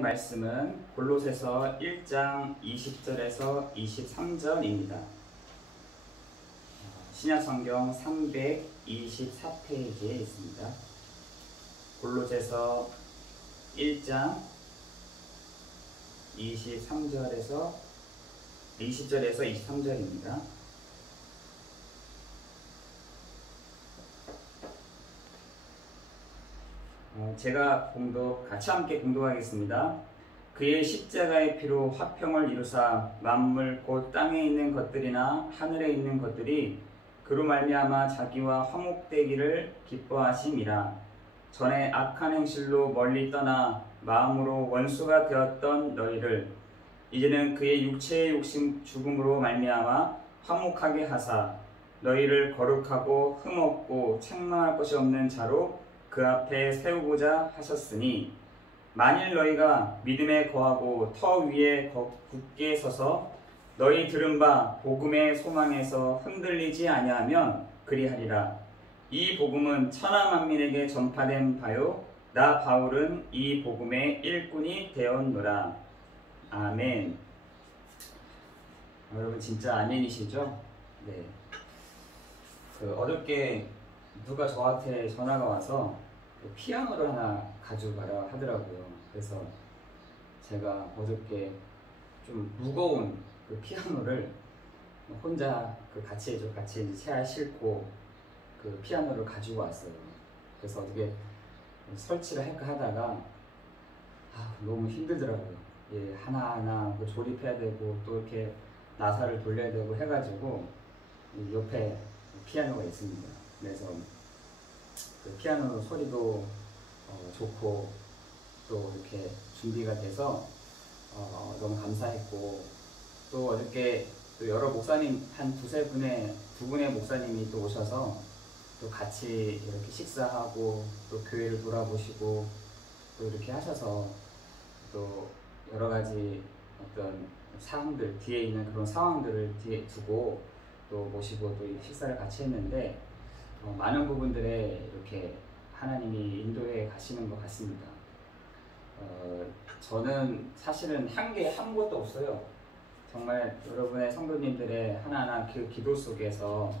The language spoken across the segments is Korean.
말씀은 골로새서 1장 20절에서 23절입니다. 신약성경 324페이지에 있습니다. 골로새서 1장 20절에서 23절입니다. 제가 같이 함께 공독하겠습니다. 그의 십자가의 피로 화평을 이루사 만물 곧 땅에 있는 것들이나 하늘에 있는 것들이 그로 말미암아 자기와 화목되기를 기뻐하심이라. 전에 악한 행실로 멀리 떠나 마음으로 원수가 되었던 너희를 이제는 그의 육체의 욕심 죽음으로 말미암아 화목하게 하사 너희를 거룩하고 흠없고 책망할 것이 없는 자로 그 앞에 세우고자 하셨으니, 만일 너희가 믿음에 거하고 터 위에 굳게 서서 너희 들은 바 복음의 소망에서 흔들리지 아니하면 그리하리라. 이 복음은 천하 만민에게 전파된 바요 나 바울은 이 복음의 일꾼이 되었노라. 아멘. 여러분 진짜 아멘이시죠? 네. 어저께 누가 저한테 전화가 와서 피아노를 하나 가져가라 하더라고요. 그래서 제가 어저께 좀 무거운 그 피아노를 혼자 같이 이제 채아 싣고 그 피아노를 가지고 왔어요. 그래서 어떻게 설치를 할까 하다가 너무 힘들더라고요. 예, 하나하나 조립해야 되고 또 이렇게 나사를 돌려야 되고 해가지고 옆에 피아노가 있습니다. 그래서 그 피아노 소리도 좋고 또 이렇게 준비가 돼서 너무 감사했고, 또 어저께 또 여러 목사님 두 분의 목사님이 또 오셔서 또 같이 이렇게 식사하고 또 교회를 돌아보시고 또 이렇게 하셔서 또 여러 가지 어떤 사항들, 뒤에 있는 그런 상황들을 뒤에 두고 또 모시고 또 식사를 같이 했는데 많은 부분들에 이렇게 하나님이 인도해 가시는 것 같습니다. 저는 사실은 한 게 아무것도 없어요. 정말 여러분의 성도님들의 하나하나 그 기도 속에서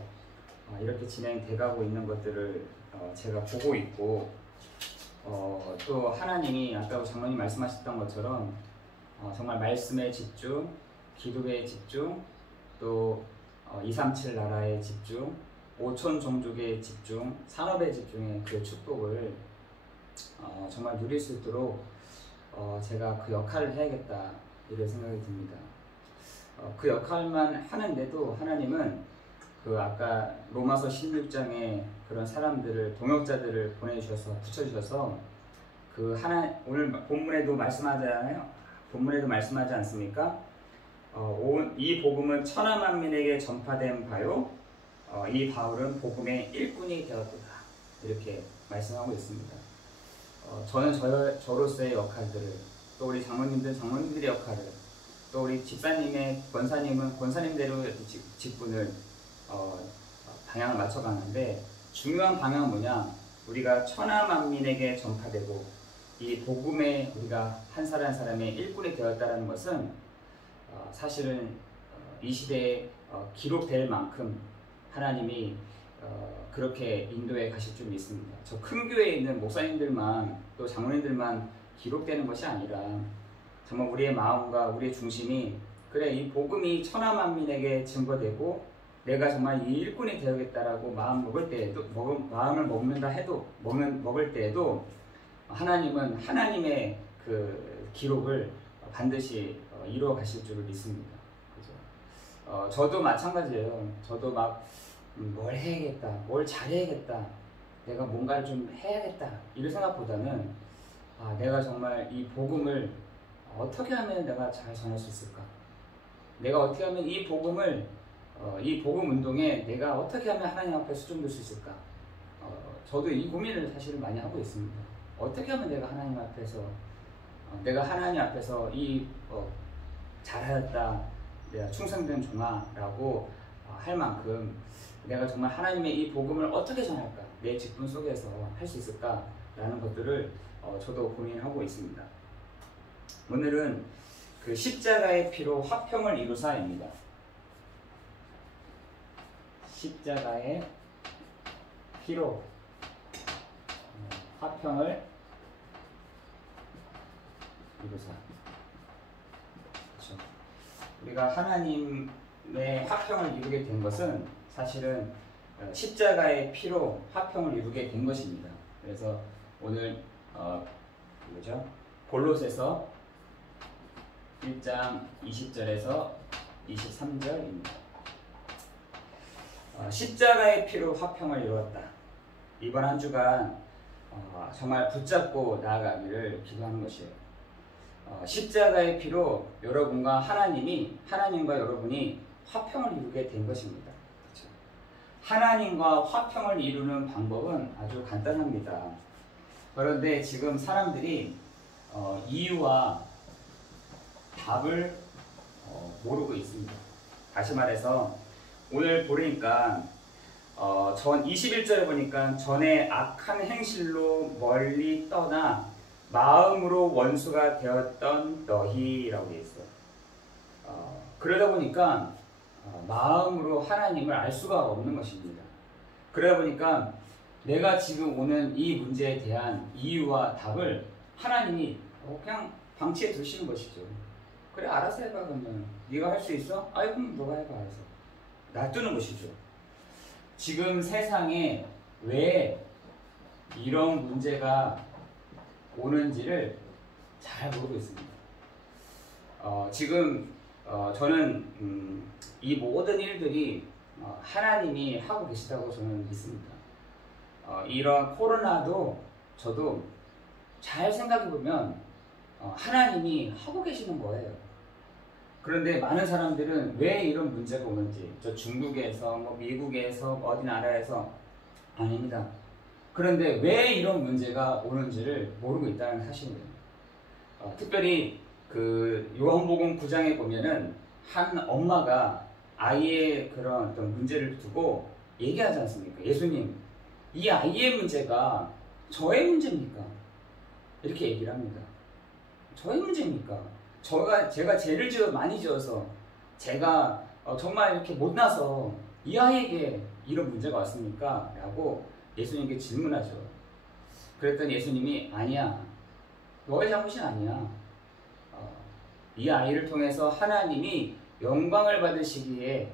이렇게 진행돼 가고 있는 것들을 제가 보고 있고, 또 하나님이 아까 장로님 말씀하셨던 것처럼 정말 말씀에 집중, 기도에 집중, 또 237 나라에 집중, 5천 종족에 집중, 산업에 집중의 그 축복을 정말 누릴 수 있도록 제가 그 역할을 해야겠다 이런 생각이 듭니다. 그 역할만 하는데도 하나님은 아까 로마서 16장에 그런 사람들을, 동역자들을 붙여주셔서 오늘 본문에도 말씀하잖아요. 본문에도 말씀하지 않습니까? 이 복음은 천하 만민에게 전파된 바요 이 바울은 복음의 일꾼이 되었도다 이렇게 말씀하고 있습니다. 저는 저로서의 역할들을, 또 우리 장로님들의 역할을, 또 우리 집사님의 권사님은 권사님대로 직분을 방향을 맞춰가는데, 중요한 방향은 뭐냐? 우리가 천하 만민에게 전파되고 이 복음에 우리가 한 사람 한 사람의 일꾼이 되었다는 것은 사실은 이 시대에 기록될 만큼 하나님이 그렇게 인도해 가실 줄 믿습니다. 저 큰 교회에 있는 목사님들만, 또 장로님들만 기록되는 것이 아니라 정말 우리의 마음과 우리의 중심이, 그래 이 복음이 천하 만민에게 증거되고 내가 정말 이 일꾼이 되어야겠다라고 마음을 먹을 때에도 하나님은 하나님의 그 기록을 반드시 이루어 가실 줄을 믿습니다. 그죠? 저도 마찬가지예요. 저도 뭘 해야겠다, 뭘 잘해야겠다, 내가 뭔가를 좀 해야겠다 이런 생각보다는 내가 정말 이 복음을 어떻게 하면 내가 잘 전할 수 있을까? 내가 어떻게 하면 이 복음 운동에 내가 어떻게 하면 하나님 앞에 수종될 수 있을까? 저도 이 고민을 사실 많이 하고 있습니다. 어떻게 하면 내가 하나님 앞에서 잘하였다, 내가 충성된 종아라고 할 만큼 내가 정말 하나님의 이 복음을 어떻게 전할까? 내 직분 속에서 할 수 있을까? 라는 것들을 저도 고민하고 있습니다. 오늘은 그 십자가의 피로 화평을 이루사입니다. 십자가의 피로 화평을 이루사. 그렇죠. 우리가 하나님의 화평을 이루게 된 것은 사실은 십자가의 피로 화평을 이루게 된 것입니다. 그래서 오늘 뭐죠? 골로새서 1장 20절에서 23절입니다. 십자가의 피로 화평을 이루었다. 이번 한 주간 정말 붙잡고 나아가기를 기도하는 것이에요. 십자가의 피로 하나님과 여러분이 화평을 이루게 된 것입니다. 그렇죠? 하나님과 화평을 이루는 방법은 아주 간단합니다. 그런데 지금 사람들이 이유와 답을 모르고 있습니다. 다시 말해서 오늘 보니까 전 21절에 보니까 전에 악한 행실로 멀리 떠나 마음으로 원수가 되었던 너희라고 되어 있어요. 그러다 보니까 마음으로 하나님을 알 수가 없는 것입니다. 그러다 보니까 내가 지금 오는 이 문제에 대한 이유와 답을 하나님이 그냥 방치해 두시는 것이죠. 그래 알아서 해봐. 그러면 네가 할 수 있어? 아이 그럼 너가 해봐. 알아서 놔두는 것이죠. 지금 세상에 왜 이런 문제가 오는지를 잘 모르고 있습니다. 지금 저는 이 모든 일들이 하나님이 하고 계시다고 저는 믿습니다. 이런 코로나도 저도 잘 생각해보면 하나님이 하고 계시는 거예요. 그런데 많은 사람들은 왜 이런 문제가 오는지, 저 중국에서 미국에서 어디 나라에서 아닙니다. 그런데 왜 이런 문제가 오는지를 모르고 있다는 사실이에요. 특별히 그 요한복음 9장에 보면은 한 엄마가 아이의 그런 어떤 문제를 두고 얘기하지 않습니까? 예수님, 이 아이의 문제가 저의 문제입니까? 이렇게 얘기를 합니다. 저의 문제입니까? 제가 죄를 많이 지어서 제가 정말 이렇게 못나서 이 아이에게 이런 문제가 왔습니까? 라고 예수님께 질문하죠. 그랬더니 예수님이 아니야. 너의 잘못이 아니야. 이 아이를 통해서 하나님이 영광을 받으시기에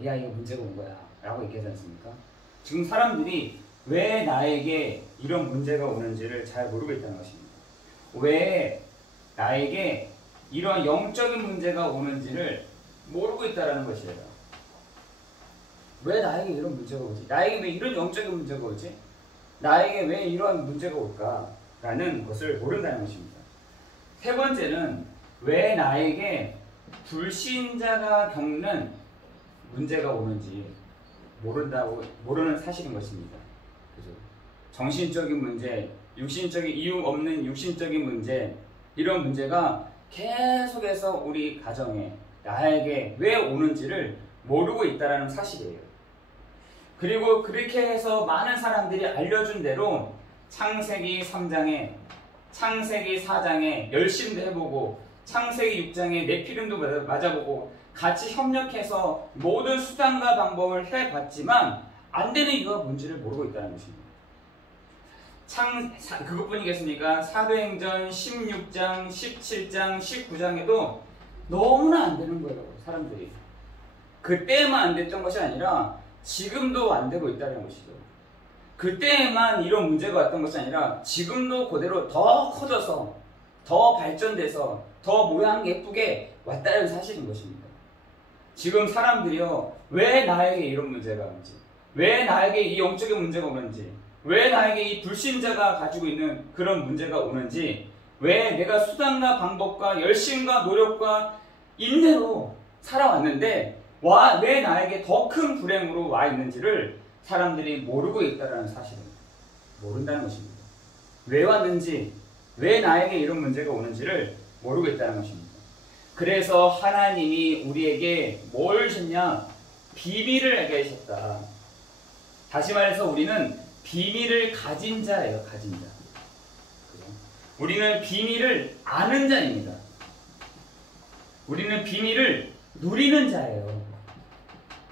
이 아이가 문제가 온 거야. 라고 얘기하지 않습니까? 지금 사람들이 왜 나에게 이런 문제가 오는지를 잘 모르고 있다는 것입니다. 왜 나에게 이런 영적인 문제가 오는지를 모르고 있다는 것이에요. 왜 나에게 이런 문제가 오지? 나에게 왜 이런 영적인 문제가 오지? 나에게 왜 이런 문제가 올까? 라는 것을 모른다는 것입니다. 세 번째는 왜 나에게 불신자가 겪는 문제가 오는지 모르는 사실인 것입니다. 그죠? 정신적인 문제, 육신적인 이유 없는 육신적인 문제, 이런 문제가 계속해서 우리 가정에 나에게 왜 오는지를 모르고 있다는 사실이에요. 그리고 그렇게 해서 많은 사람들이 알려준 대로 창세기 3장에 창세기 4장에 열심도 해보고 창세기 6장에 네피림도 맞아보고 같이 협력해서 모든 수단과 방법을 해봤지만 안 되는 이유가 뭔지를 모르고 있다는 것입니다. 그것뿐이겠습니까? 사도행전 16장, 17장, 19장에도 너무나 안 되는 거예요, 사람들이. 그때만 안 됐던 것이 아니라 지금도 안 되고 있다는 것이죠. 그때만 이런 문제가 왔던 것이 아니라 지금도 그대로 더 커져서 더 발전돼서 더 모양 예쁘게 왔다는 사실인 것입니다. 지금 사람들이요, 왜 나에게 이런 문제가 오는지, 왜 나에게 이 영적인 문제가 오는지, 왜 나에게 이 불신자가 가지고 있는 그런 문제가 오는지, 왜 내가 수단과 방법과 열심과 노력과 인내로 살아왔는데 왜 나에게 더 큰 불행으로 와 있는지를 사람들이 모르고 있다는 사실입니다. 모른다는 것입니다. 왜 왔는지, 왜 나에게 이런 문제가 오는지를 모르고 있다는 것입니다. 그래서 하나님이 우리에게 뭘 주냐? 비밀을 알게 하셨다. 다시 말해서 우리는 비밀을 가진 자예요. 가진 자. 우리는 비밀을 아는 자입니다. 우리는 비밀을 누리는 자예요.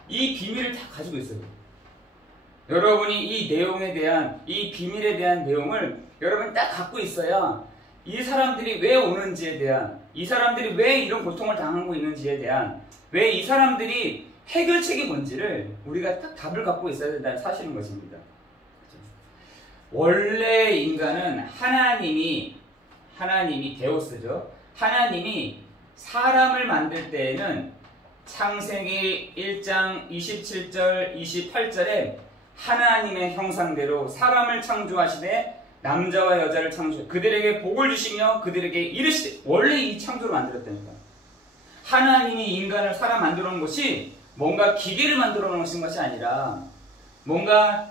이 비밀을 다 가지고 있어요. 여러분이 이 내용에 대한, 이 비밀에 대한 내용을 여러분이 딱 갖고 있어야 이 사람들이 왜 오는지에 대한, 이 사람들이 왜 이런 고통을 당하고 있는지에 대한, 왜 이 사람들이 해결책이 뭔지를 우리가 딱 답을 갖고 있어야 된다는 사실인 것입니다. 원래 인간은 하나님이 데오스죠. 하나님이 사람을 만들 때에는 창세기 1장 27절 28절에 하나님의 형상대로 사람을 창조하시되 남자와 여자를 창조해 그들에게 복을 주시며 그들에게 이르시되, 원래 이 창조를 만들었다니까. 하나님이 인간을 사람 만들어 놓은 것이 뭔가 기계를 만들어 놓으신 것이 아니라 뭔가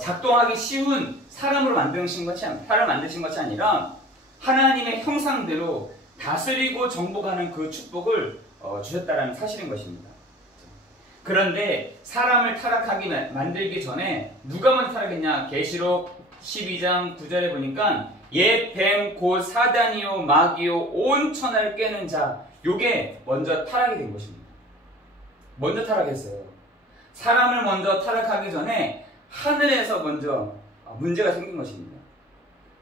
작동하기 쉬운 사람을 만드신 것이 아니라 하나님의 형상대로 다스리고 정복하는 그 축복을 주셨다는 사실인 것입니다. 그런데 사람을 타락하게 만들기 전에 누가 먼저 타락했냐? 계시록 12장 9절에 보니까 옛 뱀 곧 사단이요 마귀요 온 천하를 꿰는 자, 요게 먼저 타락이 된 것입니다. 먼저 타락했어요. 사람을 먼저 타락하기 전에 하늘에서 먼저 문제가 생긴 것입니다.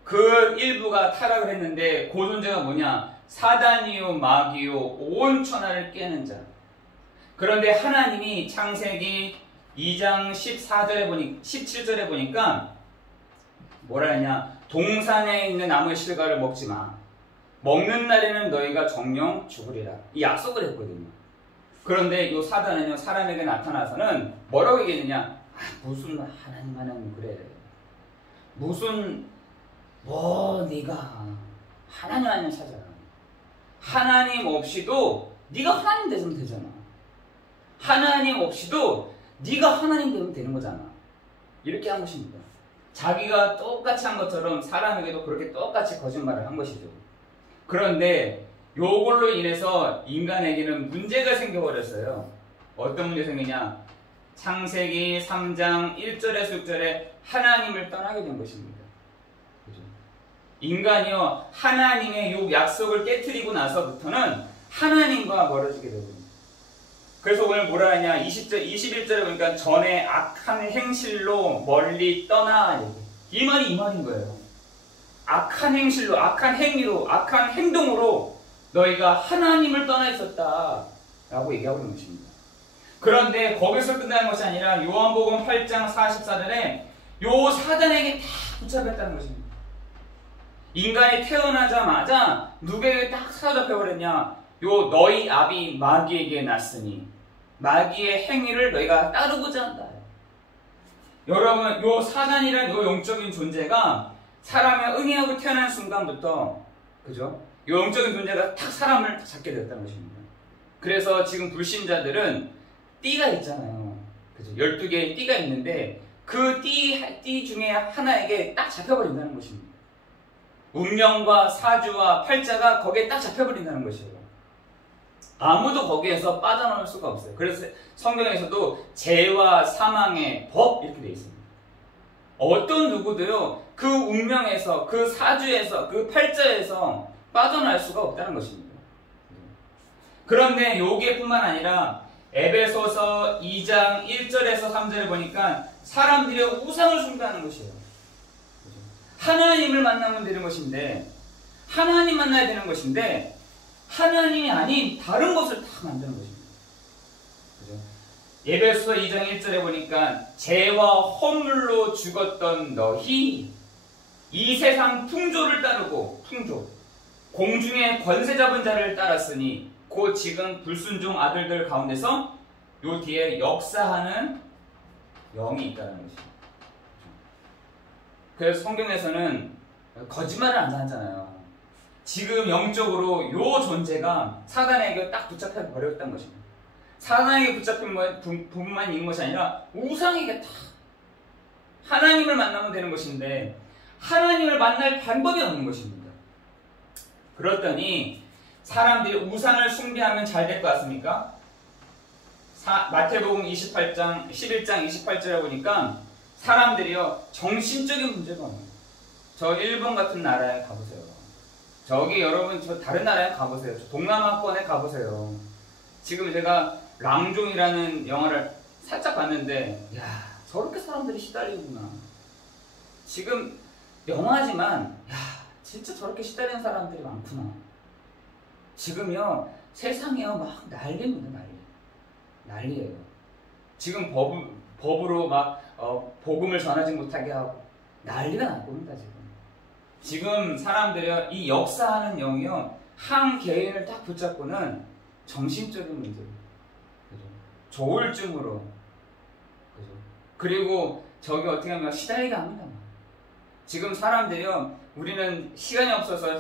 그 일부가 타락을 했는데 그 존재가 뭐냐? 사단이요 마귀요 온 천하를 꿰는 자. 그런데 하나님이 창세기 2장 17절에 보니까 뭐라 하냐? 동산에 있는 나무의 실과를 먹지 마. 먹는 날에는 너희가 정령 죽으리라. 이 약속을 했거든요. 그런데 이 사단은요, 사람에게 나타나서는 뭐라고 얘기했느냐? 무슨 하나님 그래. 무슨 네가 하나님 찾아라. 하나님 없이도 네가 하나님 되면 되잖아. 하나님 없이도 네가 하나님 되면 되는 거잖아. 이렇게 한 것입니다. 자기가 똑같이 한 것처럼 사람에게도 그렇게 똑같이 거짓말을 한 것이죠. 그런데 요걸로 인해서 인간에게는 문제가 생겨버렸어요. 어떤 문제 생기냐? 창세기 3장 1절에서 6절에 하나님을 떠나게 된 것입니다. 그죠? 인간이요, 하나님의 요 약속을 깨트리고 나서부터는 하나님과 멀어지게 되거든요. 그래서 오늘 뭐라 하냐? 21절에 보니까 전에 악한 행실로 멀리 떠나. 이 말이 이 말인 거예요. 악한 행실로, 악한 행위로, 악한 행동으로 너희가 하나님을 떠나 있었다 라고 얘기하고 있는 것입니다. 그런데 거기서 끝나는 것이 아니라 요한복음 8장 44절에 요 사단에게 다 붙잡혔다는 것입니다. 인간이 태어나자마자 누구에게 딱 사로잡혀버렸냐? 요 너희 아비 마귀에게 났으니 마귀의 행위를 너희가 따르고자 한다. 여러분, 요 사단이란 요 영적인 존재가 사람의 응애하고 태어난 순간부터, 그죠? 요 영적인 존재가 딱 사람을 잡게 되었다는 것입니다. 그래서 지금 불신자들은 띠가 있잖아요. 그죠? 12개의 띠가 있는데 그 띠 중에 하나에게 딱 잡혀버린다는 것입니다. 운명과 사주와 팔자가 거기에 딱 잡혀버린다는 것이에요. 아무도 거기에서 빠져나올 수가 없어요. 그래서 성경에서도 죄와 사망의 법 이렇게 되어 있습니다. 어떤 누구도요, 그 운명에서, 그 사주에서, 그 팔자에서 빠져나올 수가 없다는 것입니다. 그런데 여기에뿐만 아니라 에베소서 2장 1절에서 3절에 보니까 사람들이 우상을 숭배하는 것이에요. 하나님을 만나면 되는 것인데, 하나님 만나야 되는 것인데 하나님이 아닌 다른 것을 다 만드는 것입니다. 그죠? 에베소서 2장 1절에 보니까 죄와 허물로 죽었던 너희 이 세상 풍조를 따르고, 풍조, 공중의 권세 잡은 자를 따랐으니 곧 지금 불순종 아들들 가운데서 요 뒤에 역사하는 영이 있다는 것입니다. 그래서 성경에서는 거짓말을 안 하잖아요. 지금 영적으로 요 존재가 사단에게 딱 붙잡혀 버렸다는 것입니다. 사단에게 붙잡힌 부분만 있는 것이 아니라 우상에게 다 하나님을 만나면 되는 것인데 하나님을 만날 방법이 없는 것입니다. 그렇더니 사람들이 우상을 숭배하면 잘 될 것 같습니까? 마태복음 11장 28절에 보니까 사람들이요, 정신적인 문제가 없는 거예요. 저 일본 같은 나라에 가보세요. 저기 여러분 저 다른 나라에 가보세요. 저 동남아권에 가보세요. 지금 제가 랑종이라는 영화를 살짝 봤는데 야 저렇게 사람들이 시달리구나. 지금 영화지만 야 진짜 저렇게 시달리는 사람들이 많구나. 지금요 세상이요 막 난리입니다. 난리예요. 지금 법으로 막 복음을 전하지 못하게 하고 난리가 날 겁니다. 지금 사람들이요 이 역사하는 영이요 한 개인을 딱 붙잡고는 정신적인 문제로, 그죠? 조울증으로, 그죠? 그리고 저기 어떻게 하면 시달리게 합니다. 지금 사람들이요 우리는 시간이 없어서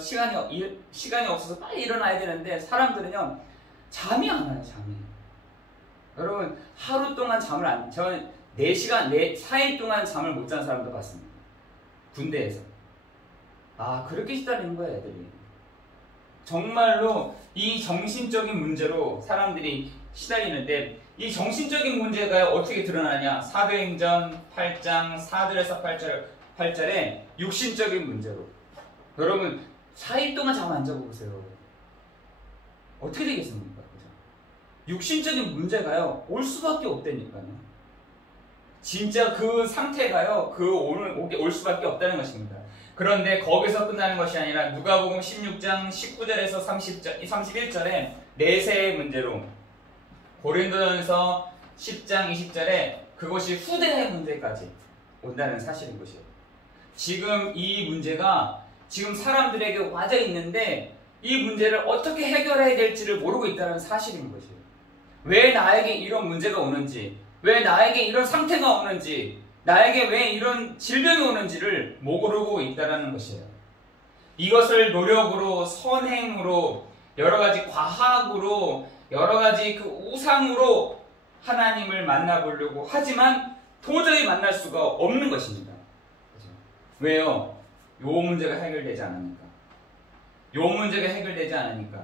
빨리 일어나야 되는데 사람들은요 잠이 안 와요. 잠이. 여러분 하루 동안 저는 4일 동안 잠을 못 잔 사람도 봤습니다. 군대에서. 아 그렇게 시달리는 거예요 애들이. 정말로 이 정신적인 문제로 사람들이 시달리는데 이 정신적인 문제가 어떻게 드러나냐. 사도행전 8장 4절에서 8절에 육신적인 문제로. 여러분 4일 동안 잠 안 자고 보세요. 어떻게 되겠습니까? 그죠? 육신적인 문제가요 올 수밖에 없다니까요. 진짜 그 상태가요 오늘 올 수밖에 없다는 것입니다. 그런데 거기서 끝나는 것이 아니라 누가복음 16장 19절에서 31절에 내세의 문제로, 고린도전서 10장 20절에 그것이 후대의 문제까지 온다는 사실인 것이에요. 지금 이 문제가 지금 사람들에게 와져 있는데 이 문제를 어떻게 해결해야 될지를 모르고 있다는 사실인 것이에요. 왜 나에게 이런 문제가 오는지, 왜 나에게 이런 상태가 오는지, 나에게 왜 이런 질병이 오는지를 모르고 있다는 것이에요. 이것을 노력으로, 선행으로, 여러 가지 과학으로, 여러 가지 그 우상으로 하나님을 만나보려고 하지만 도저히 만날 수가 없는 것입니다. 그렇죠? 왜요? 요 문제가 해결되지 않으니까. 요 문제가 해결되지 않으니까.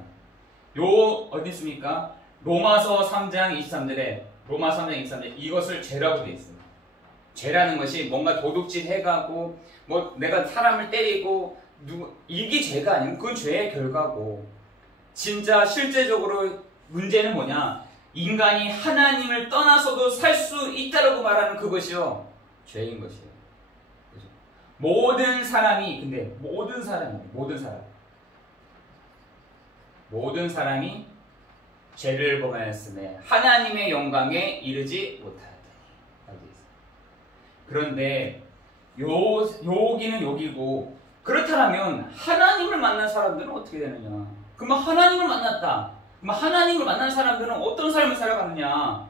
어디 있습니까? 로마서 3장 23절에 이것을 죄라고 되어 있습니다. 죄라는 것이 뭔가 도둑질 해가고 뭐 내가 사람을 때리고 이게 죄가 아니면 그건 죄의 결과고, 진짜 실제적으로 문제는 뭐냐? 인간이 하나님을 떠나서도 살 수 있다라고 말하는 그것이요 죄인 것이에요. 그죠? 모든 사람이 죄를 범하였음에 하나님의 영광에 이르지 못하였다. 그런데 여기는 여기고, 그렇다면 하나님을 만난 사람들은 어떻게 되느냐? 그러면 하나님을 만났다. 그럼 하나님을 만난 사람들은 어떤 삶을 살아가느냐?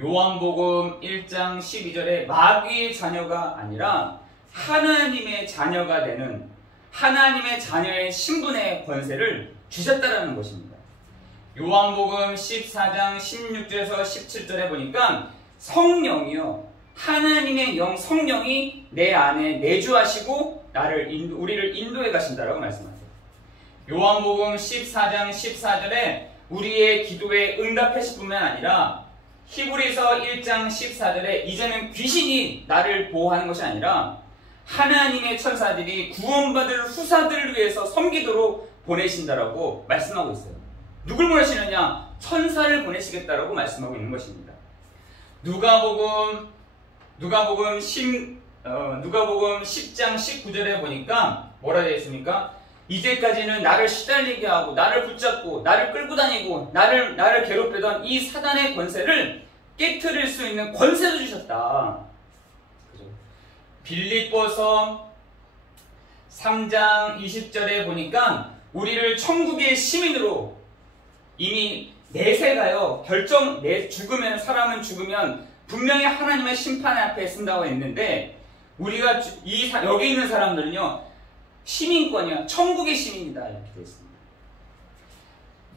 요한복음 1장 12절에 마귀의 자녀가 아니라 하나님의 자녀가 되는, 하나님의 자녀의 신분의 권세를 주셨다라는 것입니다. 요한복음 14장 16절에서 17절에 보니까 성령이요, 하나님의 영 성령이 내 안에 내주하시고 우리를 인도해 가신다라고 말씀하세요. 요한복음 14장 14절에 우리의 기도에 응답하실 뿐만 아니라 히브리서 1장 14절에 이제는 귀신이 나를 보호하는 것이 아니라 하나님의 천사들이 구원받을 후사들을 위해서 섬기도록 보내신다라고 말씀하고 있어요. 누굴 보내시느냐? 천사를 보내시겠다라고 말씀하고 있는 것입니다. 누가복음 10장 19절에 보니까 뭐라 되어 있습니까? 이제까지는 나를 시달리게 하고 나를 붙잡고 나를 끌고 다니고 나를 괴롭히던 이 사단의 권세를 깨트릴 수 있는 권세도 주셨다. 그죠? 빌립보서 3장 20절에 보니까 우리를 천국의 시민으로, 이미 내세가요 죽으면, 사람은 죽으면 분명히 하나님의 심판 앞에 쓴다고 했는데, 우리가 여기 있는 사람들은요 시민권이야, 천국의 시민이다 이렇게 되어 있습니다.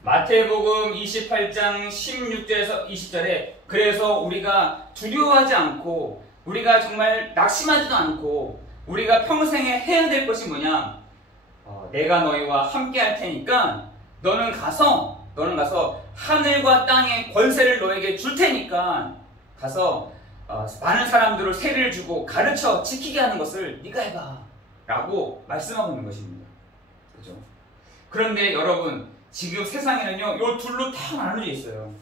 마태복음 28장 16절에서 20절에 그래서 우리가 두려워하지 않고, 우리가 정말 낙심하지도 않고, 우리가 평생에 해야 될 것이 뭐냐? 내가 너희와 함께 할 테니까 너는 가서 하늘과 땅의 권세를 너에게 줄 테니까 가서 많은 사람들을 세례를 주고 가르쳐 지키게 하는 것을 네가 해봐 라고 말씀하고 있는 것입니다. 그죠? 그런데 여러분, 지금 세상에는요, 요 둘로 다 나눠져 있어요.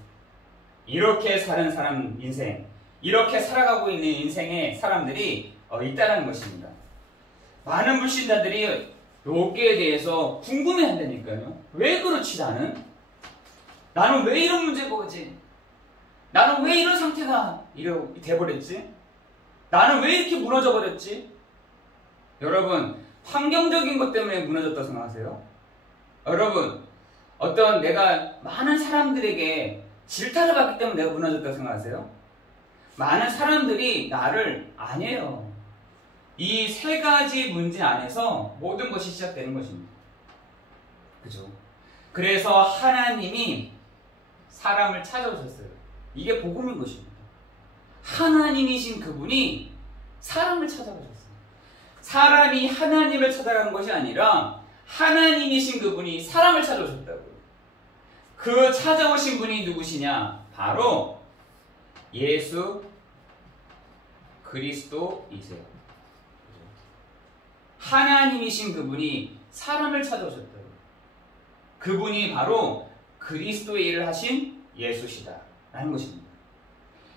이렇게 사는 사람 인생, 이렇게 살아가고 있는 인생의 사람들이 있다는 것입니다. 많은 불신자들이 여기에 대해서 궁금해 한다니까요. 왜 그렇지 나는? 나는 왜 이런 문제가 오지? 나는 왜 이런 상태가 이렇게 돼버렸지? 나는 왜 이렇게 무너져 버렸지? 여러분, 환경적인 것 때문에 무너졌다고 생각하세요? 여러분, 어떤 내가 많은 사람들에게 질타를 받기 때문에 내가 무너졌다고 생각하세요? 많은 사람들이 나를 아니에요. 이 세 가지 문제 안에서 모든 것이 시작되는 것입니다. 그죠? 그래서 하나님이 사람을 찾아오셨어요. 이게 복음인 것입니다. 하나님이신 그분이 사람을 찾아오셨어요. 사람이 하나님을 찾아간 것이 아니라 하나님이신 그분이 사람을 찾아오셨다고요. 그 찾아오신 분이 누구시냐? 바로 예수 그리스도이세요. 하나님이신 그분이 사람을 찾아오셨다고요. 그분이 바로 그리스도의 일을 하신 예수시다라는 것입니다.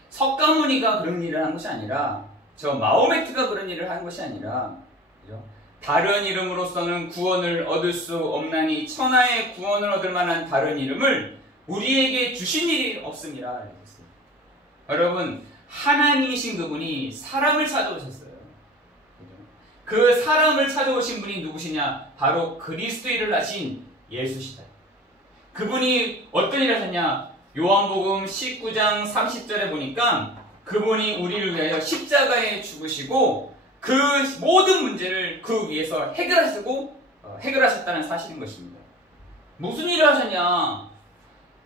석가모니가 그런 일을 한 것이 아니라, 저 마호메트가 그런 일을 한 것이 아니라, 그죠? 다른 이름으로서는 구원을 얻을 수 없나니 천하의 구원을 얻을 만한 다른 이름을 우리에게 주신 일이 없습니다. 여러분, 하나님이신 그분이 사람을 찾아오셨어요. 그 사람을 찾아오신 분이 누구시냐? 바로 그리스도 일을 하신 예수시다. 그분이 어떤 일을 하셨냐? 요한복음 19장 30절에 보니까 그분이 우리를 위하여 십자가에 죽으시고 그 모든 문제를 그 위에서 해결하셨다는 사실인 것입니다. 무슨 일을 하셨냐?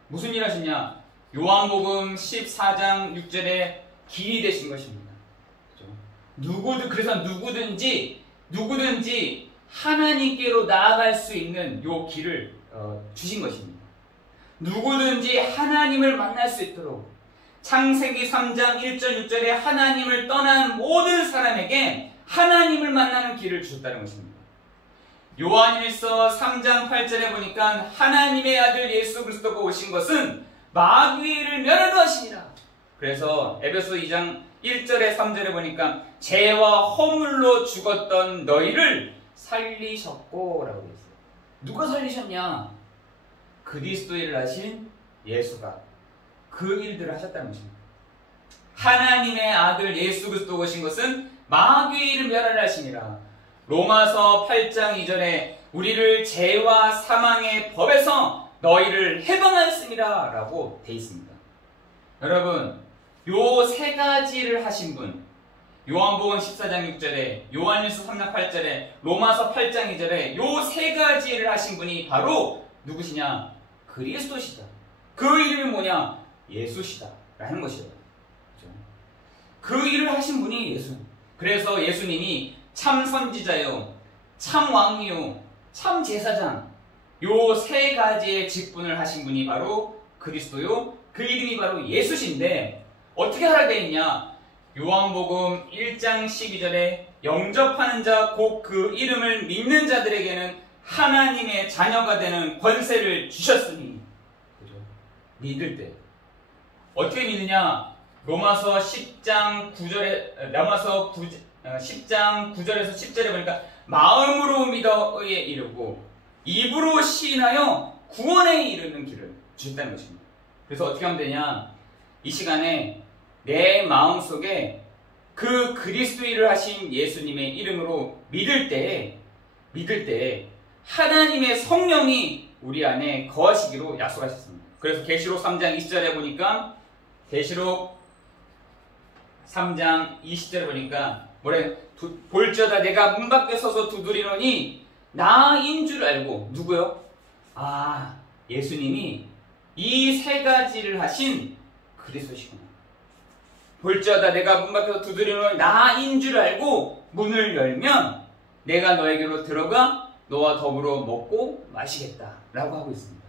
무슨 일을 하셨냐? 요한복음 14장 6절에 길이 되신 것입니다. 그래서 누구든지 하나님께로 나아갈 수 있는 요 길을 주신 것입니다. 누구든지 하나님을 만날 수 있도록 창세기 3장 1절 6절에 하나님을 떠난 모든 사람에게 하나님을 만나는 길을 주셨다는 것입니다. 요한일서 3장 8절에 보니까 하나님의 아들 예수 그리스도가 오신 것은 마귀를 멸하려 하시니라. 그래서 에베소 2장 1절에 3절에 보니까 죄와 허물로 죽었던 너희를 살리셨고 라고 되어 있어요. 누가 살리셨냐? 그리스도 일을 하신 예수가 그 일들을 하셨다는 것입니다. 하나님의 아들 예수 그리스도 오신 것은 마귀의 일을 멸하려 하시니라. 로마서 8장 2절에 우리를 죄와 사망의 법에서 너희를 해방하였습니다 라고 되어 있습니다. 여러분, 요 세 가지를 하신 분, 요한복음 14장 6절에, 요한일서 3장 8절에, 로마서 8장 2절에 요 세 가지를 하신 분이 바로 누구시냐? 그리스도시다. 그 이름이 뭐냐? 예수시다 라는 것이에요. 그렇죠? 그 일을 하신 분이 예수. 그래서 예수님이 참 선지자요, 참 왕이요, 참 제사장, 요 세 가지의 직분을 하신 분이 바로 그리스도요, 그 이름이 바로 예수신데 어떻게 하라 되어 있냐? 요한복음 1장 12절에 영접하는 자 곧 그 이름을 믿는 자들에게는 하나님의 자녀가 되는 권세를 주셨으니. 그죠? 믿을 때 어떻게 믿느냐? 로마서 10장 9절에서 10절에 보니까 마음으로 믿어 의에 이르고 입으로 시인하여 구원에 이르는 길을 주셨다는 것입니다. 그래서 어떻게 하면 되냐? 이 시간에 내 마음속에 그 그리스도 일을 하신 예수님의 이름으로 믿을 때 하나님의 성령이 우리 안에 거하시기로 약속하셨습니다. 그래서 계시록 3장 20절에 보니까 계시록 3장 20절에 보니까 뭐래? 볼지어다 내가 문 밖에 서서 두드리노니 나인 줄 알고. 누구요? 예수님이 이 세 가지를 하신 그리스도시구나. 볼지어다 내가 문 밖에서 두드리노니 나인 줄 알고 문을 열면 내가 너에게로 들어가 너와 더불어 먹고 마시겠다 라고 하고 있습니다.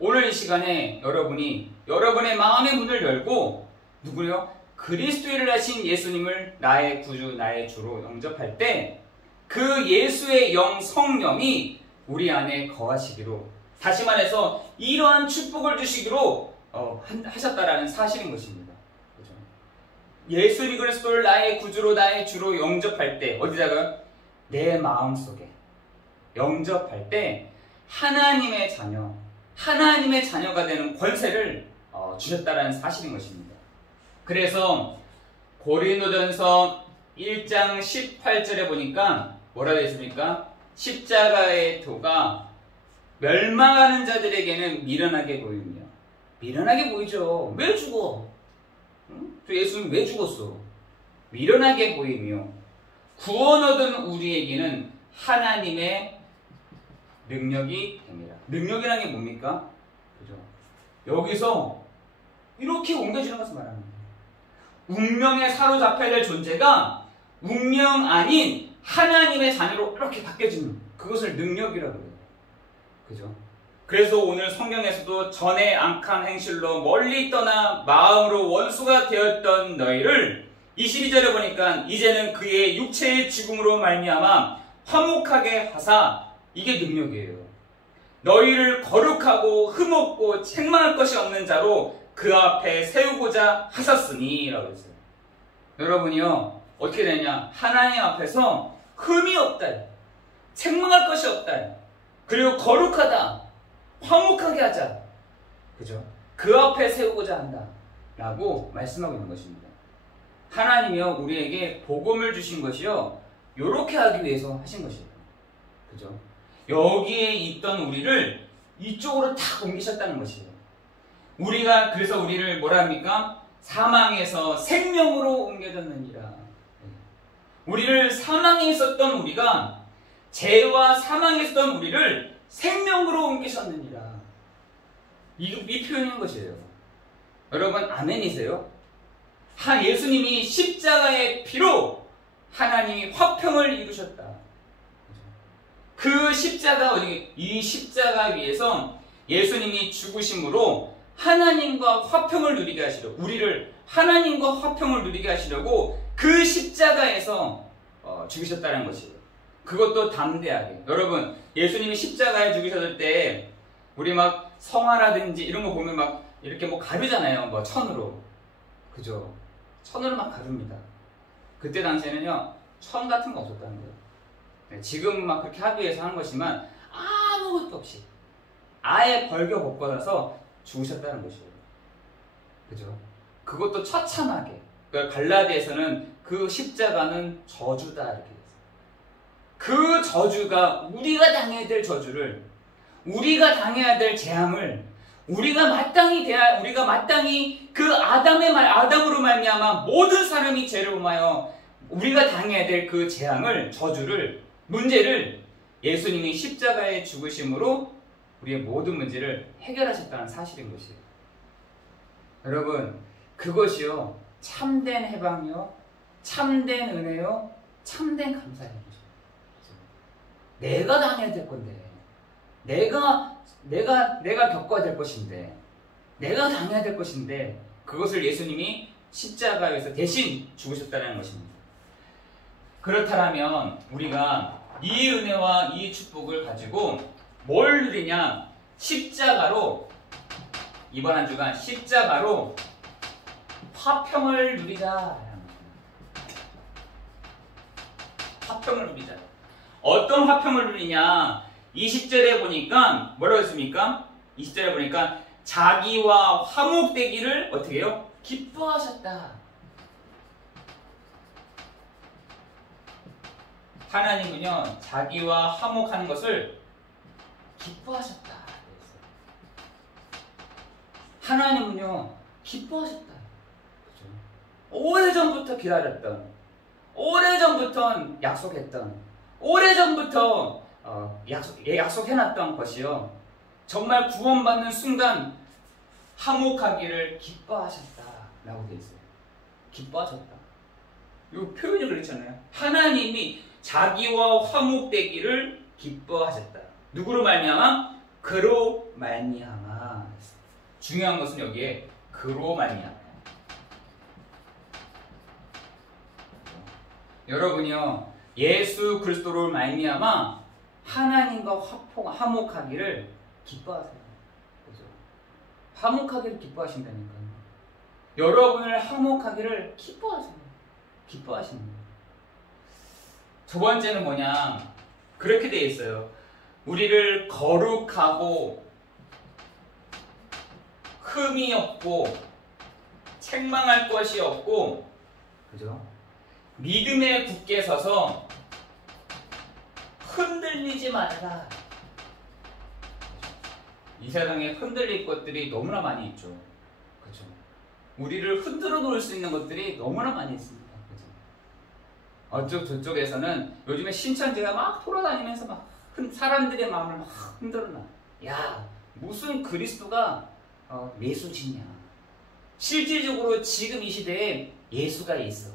오늘 이 시간에 여러분이 여러분의 마음의 문을 열고 누구요? 그리스도를 하신 예수님을 나의 구주, 나의 주로 영접할 때 그 예수의 영 성령이 우리 안에 거하시기로, 다시 말해서 이러한 축복을 주시기로 하셨다라는 사실인 것입니다. 그죠? 예수 그리스도를 나의 구주로 나의 주로 영접할 때, 어디다가? 내 마음속에 영접할 때 하나님의 자녀, 하나님의 자녀가 되는 권세를 주셨다라는 사실인 것입니다. 그래서 고린도전서 1장 18절에 보니까 뭐라 되어 있습니까? 십자가의 도가 멸망하는 자들에게는 미련하게 보이며, 미련하게 보이죠. 왜 죽어? 응? 저 예수는 왜 죽었어? 미련하게 보이며 구원 얻은 우리에게는 하나님의 능력이 됩니다. 능력이라는 게 뭡니까? 그죠? 여기서 이렇게 옮겨지는 것을 말합니다. 운명에 사로잡혀야 될 존재가 운명 아닌 하나님의 자녀로 이렇게 바뀌어지는, 그것을 능력이라고 해요. 그죠? 그래서 오늘 성경에서도 전에 악한 행실로 멀리 떠나 마음으로 원수가 되었던 너희를 22절에 보니까 이제는 그의 육체의 죽음으로 말미암아 화목하게 하사, 이게 능력이에요. 너희를 거룩하고 흠없고 책망할 것이 없는 자로 그 앞에 세우고자 하셨으니 라고 했어요. 여러분이요, 어떻게 되냐? 하나님 앞에서 흠이 없다, 책망할 것이 없다, 그리고 거룩하다, 화목하게 하자, 그죠? 그 앞에 세우고자 한다 라고 말씀하고 있는 것입니다. 하나님이요, 우리에게 복음을 주신 것이요, 요렇게 하기 위해서 하신 것이에요. 그죠? 여기에 있던 우리를 이쪽으로 탁 옮기셨다는 것이에요. 우리가, 그래서 우리를 뭐라 합니까? 사망에서 생명으로 옮겨졌느니라. 우리를 사망에 있었던 우리가, 죄와 사망에 있었던 우리를 생명으로 옮기셨느니라. 이 표현인 것이에요. 여러분, 아멘이세요? 예수님이 십자가의 피로 하나님이 화평을 이루셨다. 그 십자가, 이 십자가 위에서 예수님이 죽으심으로 하나님과 화평을 누리게 하시려고, 우리를 하나님과 화평을 누리게 하시려고 그 십자가에서 죽으셨다는 것이에요. 그것도 담대하게. 여러분, 예수님이 십자가에 죽으셨을 때 우리 막 성화라든지 이런 거 보면 막 이렇게 뭐 가르잖아요. 뭐 천으로. 그죠? 천으로 막 가릅니다. 그때 당시에는요, 천 같은 거 없었다는 거예요. 네, 지금 막 그렇게 하기 위해서 하는 것이지만 아무것도 없이 아예 벌겨 벗겨서 죽으셨다는 것이에요. 그죠? 그것도 처참하게. 그러니까 갈라디아에서는 그 십자가는 저주다 이렇게 됐어요. 그 저주가, 우리가 당해야 될 저주를, 우리가 당해야 될 재앙을 우리가 마땅히 그 아담으로 말미암아 모든 사람이 죄를 범하여 우리가 당해야 될 그 재앙을, 저주를, 문제를 예수님이 십자가에 죽으심으로 우리의 모든 문제를 해결하셨다는 사실인 것이에요. 여러분, 그것이요, 참된 해방이요, 참된 은혜요, 참된 감사의 것이에요. 내가 당해야 될 건데, 내가 겪어야 될 것인데, 내가 당해야 될 것인데, 그것을 예수님이 십자가에서 대신 죽으셨다는 것입니다. 그렇다면 우리가 이 은혜와 이 축복을 가지고 뭘 누리냐? 십자가로, 이번 한 주간 십자가로 화평을 누리자. 화평을 누리자. 어떤 화평을 누리냐? 20절에 보니까 뭐라고 했습니까? 20절에 보니까 자기와 화목되기를 어떻게 해요? 기뻐하셨다. 하나님은요, 자기와 화목하는 것을 기뻐하셨다. 하나님은요, 기뻐하셨다. 그렇죠? 오래전부터 기다렸던, 오래전부터 약속했던, 오래전부터 약속해놨던 것이요, 정말 구원받는 순간 화목하기를 기뻐하셨다라고 되어 있어요. 기뻐하셨다. 이 표현이 그렇잖아요. 하나님이 자기와 화목되기를 기뻐하셨다. 누구로 말미암아? 그로 말미암아. 중요한 것은 여기에 그로 말미암아. 여러분이요, 예수 그리스도로 말미암아 하나님과 화목하기를 기뻐하세요. 그죠? 화목하기를 기뻐하신다니까요. 여러분을 화목하기를 기뻐하시는 거예요. 두 번째는 뭐냐? 그렇게 돼 있어요. 우리를 거룩하고 흠이 없고 책망할 것이 없고, 그죠? 믿음에 굳게 서서 흔들리지 말라. 이 세상에 흔들릴 것들이 너무나 많이 있죠. 그죠? 우리를 흔들어 놓을 수 있는 것들이 너무나 많이 있습니다. 그죠? 어쪽 저쪽에서는 요즘에 신천지가 막 돌아다니면서 막 사람들의 마음을 막 흔들어 놔. 야, 무슨 그리스도가 예수지냐. 실질적으로 지금 이 시대에 예수가 있어.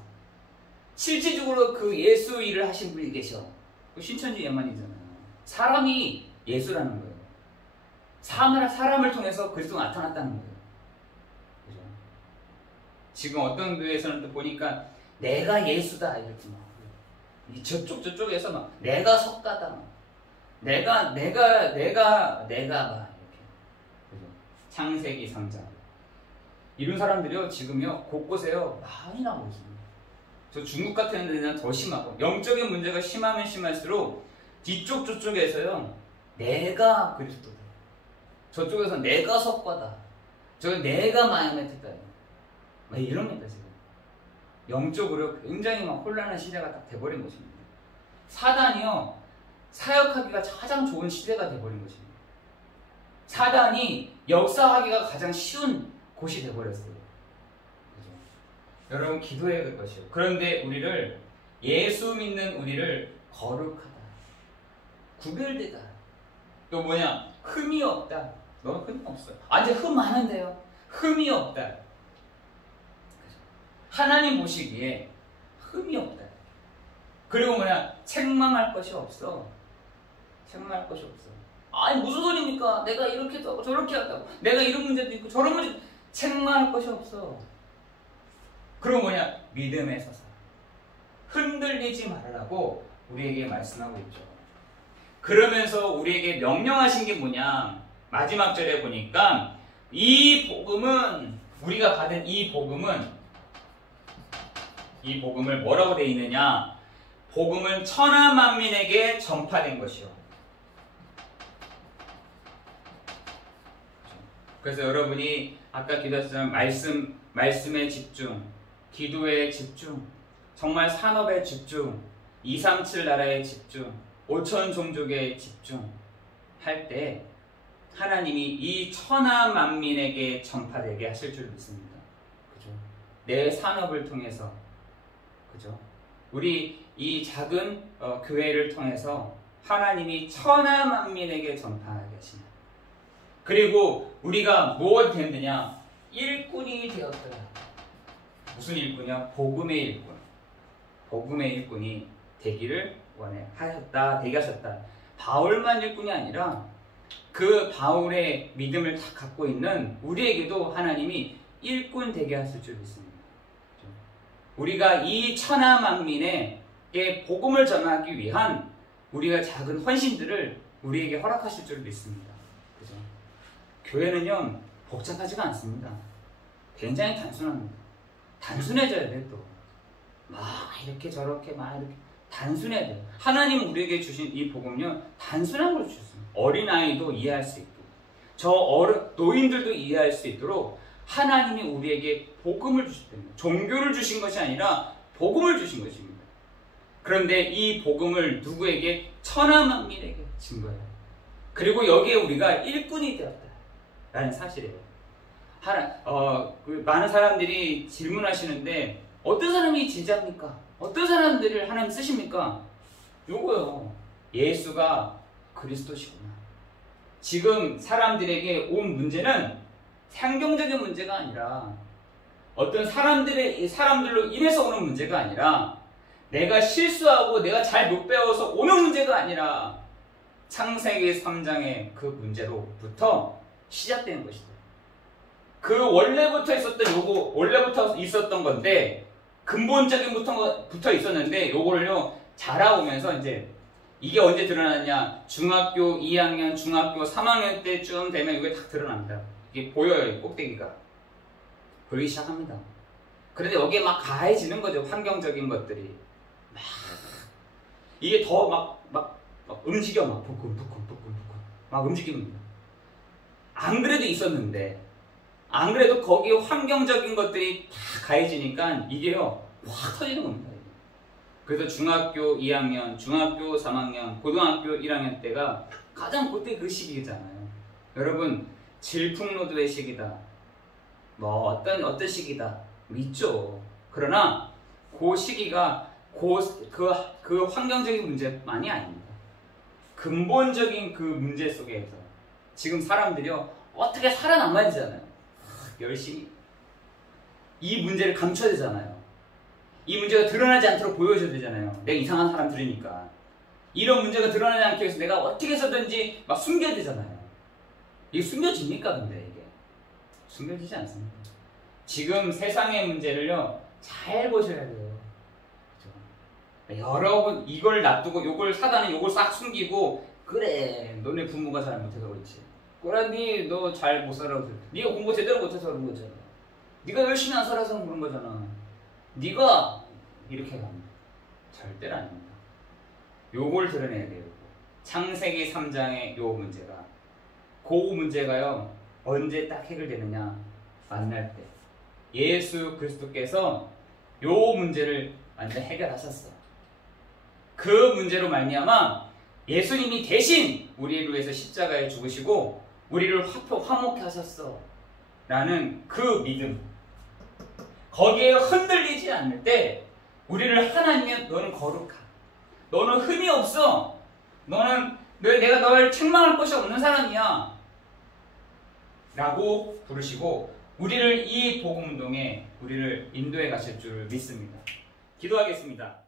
실질적으로 그 예수 일을 하신 분이 계셔. 그 신천지 예만이잖아요. 사람이 예수라는 거예요. 사람을 통해서 그리스도가 나타났다는 거예요. 그죠? 지금 어떤 교회에서는 또 보니까 내가 예수다 이렇게 막 저쪽에서 막 내가 석가다 막. 내가 막 이렇게. 그죠? 창세기 3장. 이런 사람들이요 지금요 곳곳에요 많이 나오고 있습니다. 저 중국 같은 데는 더 심하고, 영적인 문제가 심하면 심할수록 뒤쪽 저쪽에서요 내가 그리스도다, 저쪽에서 내가 석과다, 저기 내가 마이메트다, 막 이럽니다. 지금 영적으로 굉장히 막 혼란한 시대가 딱 돼버린 것입니다. 사단이요 사역하기가 가장 좋은 시대가 돼버린 것입니다. 사단이 역사하기가 가장 쉬운 곳이 돼버렸어요. 그죠? 여러분 기도해야 될 것이요. 그런데 우리를, 예수 믿는 우리를 거룩하다, 구별되다, 또 뭐냐, 흠이 없다. 너는 흠 없어요. 아, 이제 흠 많은데요. 흠이 없다. 그죠? 하나님 보시기에 흠이 없다. 그리고 뭐냐, 책망할 것이 없어. 책망할 것이 없어. 아니 무슨 소리입니까? 내가 이렇게도 하고 저렇게 한다고, 내가 이런 문제도 있고 저런 문제, 책망할 것이 없어. 그리고 뭐냐, 믿음에 서서 흔들리지 말라고 우리에게 말씀하고 있죠. 그러면서 우리에게 명령하신 게 뭐냐, 마지막 절에 보니까 이 복음은, 우리가 받은 이 복음을 뭐라고 되어 있느냐, 복음은 천하 만민에게 전파된 것이요. 그래서 여러분이 아까 기도했던 말씀에 집중, 기도에 집중, 정말 산업에 집중, 237 나라에 집중, 5천 종족에 집중할 때 하나님이 이 천하 만민에게 전파되게 하실 줄 믿습니다. 그죠? 내 산업을 통해서, 그죠? 우리 이 작은 교회를 통해서 하나님이 천하 만민에게 전파하게 하십니다. 그리고 우리가 무엇이 됐느냐? 일꾼이 되었더라. 무슨 일꾼이야? 복음의 일꾼. 복음의 일꾼이 되기를 되게 하셨다. 바울만 일꾼이 아니라 그 바울의 믿음을 다 갖고 있는 우리에게도 하나님이 일꾼 되게 하실 줄 믿습니다. 우리가 이 천하 만민에게 복음을 전하기 위한 우리가 작은 헌신들을 우리에게 허락하실 줄 믿습니다. 그죠? 교회는요 복잡하지가 않습니다. 굉장히 단순합니다. 단순해져야 돼. 또 막 이렇게 저렇게 막 이렇게 단순해야 돼요. 하나님은 우리에게 주신 이 복음요 단순한 걸 주셨습니다. 어린아이도 이해할 수 있고 노인들도 이해할 수 있도록 하나님이 우리에게 복음을 주셨답니다. 종교를 주신 것이 아니라 복음을 주신 것입니다. 그런데 이 복음을 누구에게? 천하 만민에게 준 거예요. 그리고 여기에 우리가 일꾼이 되었다라는 사실이에요. 많은 사람들이 질문하시는데 어떤 사람이 제자입니까? 어떤 사람들을 하나님 쓰십니까? 요거요. 예수가 그리스도시구나. 지금 사람들에게 온 문제는 상경적인 문제가 아니라 어떤 사람들로 인해서 오는 문제가 아니라 내가 실수하고 내가 잘 못 배워서 오는 문제가 아니라 창세기 3장의 그 문제로부터 시작되는 것이다. 그 원래부터 있었던 건데 근본적인 붙어 있었는데 요거를요 자라오면서 이제 이게 언제 드러나냐? 중학교 2학년, 중학교 3학년 때쯤 되면 이게 딱 드러납니다. 이게 보여요, 이 꼭대기가. 보이기 시작합니다. 그런데 여기에 막 가해지는 거죠, 환경적인 것들이. 막 이게 더 막 움직여, 막 부끈 막 움직입니다. 안 그래도 있었는데, 안 그래도 거기에 환경적인 것들이 다 가해지니까 이게요 확 터지는 겁니다. 그래서 중학교 2학년, 중학교 3학년, 고등학교 1학년 때가 가장 그때 그 시기잖아요. 여러분, 질풍노도의 시기다. 뭐 어떤 시기다. 있죠. 그러나 그 시기가 그 환경적인 문제만이 아닙니다. 근본적인 그 문제 속에서 지금 사람들이요 어떻게 살아남아야 되잖아요. 열심히 이 문제를 감춰야 되잖아요. 이 문제가 드러나지 않도록 보여줘야 되잖아요. 내가 이상한 사람 들으니까 이런 문제가 드러나지 않기 위해서 내가 어떻게 해서든지 막 숨겨야 되잖아요. 이게 숨겨집니까? 근데 이게 숨겨지지 않습니다. 지금 세상의 문제를요 잘 보셔야 돼요. 그렇죠? 여러 번 이걸 놔두고 요걸 사다는 요걸 싹 숨기고 그래 너네 부모가 잘못해서 그렇지. 그래 너 잘 못 살아서 네가 공부 제대로 못해서 그런 거잖아. 네가 열심히 안 살아서 그런 거잖아. 네가 이렇게 갑니다. 절대로 아닙니다. 요걸 드러내야 돼요. 창세기 3장의 요 문제가 그 문제가요 언제 딱 해결되느냐? 만날 때 예수 그리스도께서 요 문제를 완전 해결하셨어. 그 문제로 말미암아 예수님이 대신 우리를 위해서 십자가에 죽으시고 우리를 화목케 하셨어 라는 그 믿음, 거기에 흔들리지 않을 때 우리를 하나님의 너는 거룩하, 너는 흠이 없어, 내가 널 책망할 것이 없는 사람이야 라고 부르시고 우리를 이 복음운동에 우리를 인도해 가실 줄 믿습니다. 기도하겠습니다.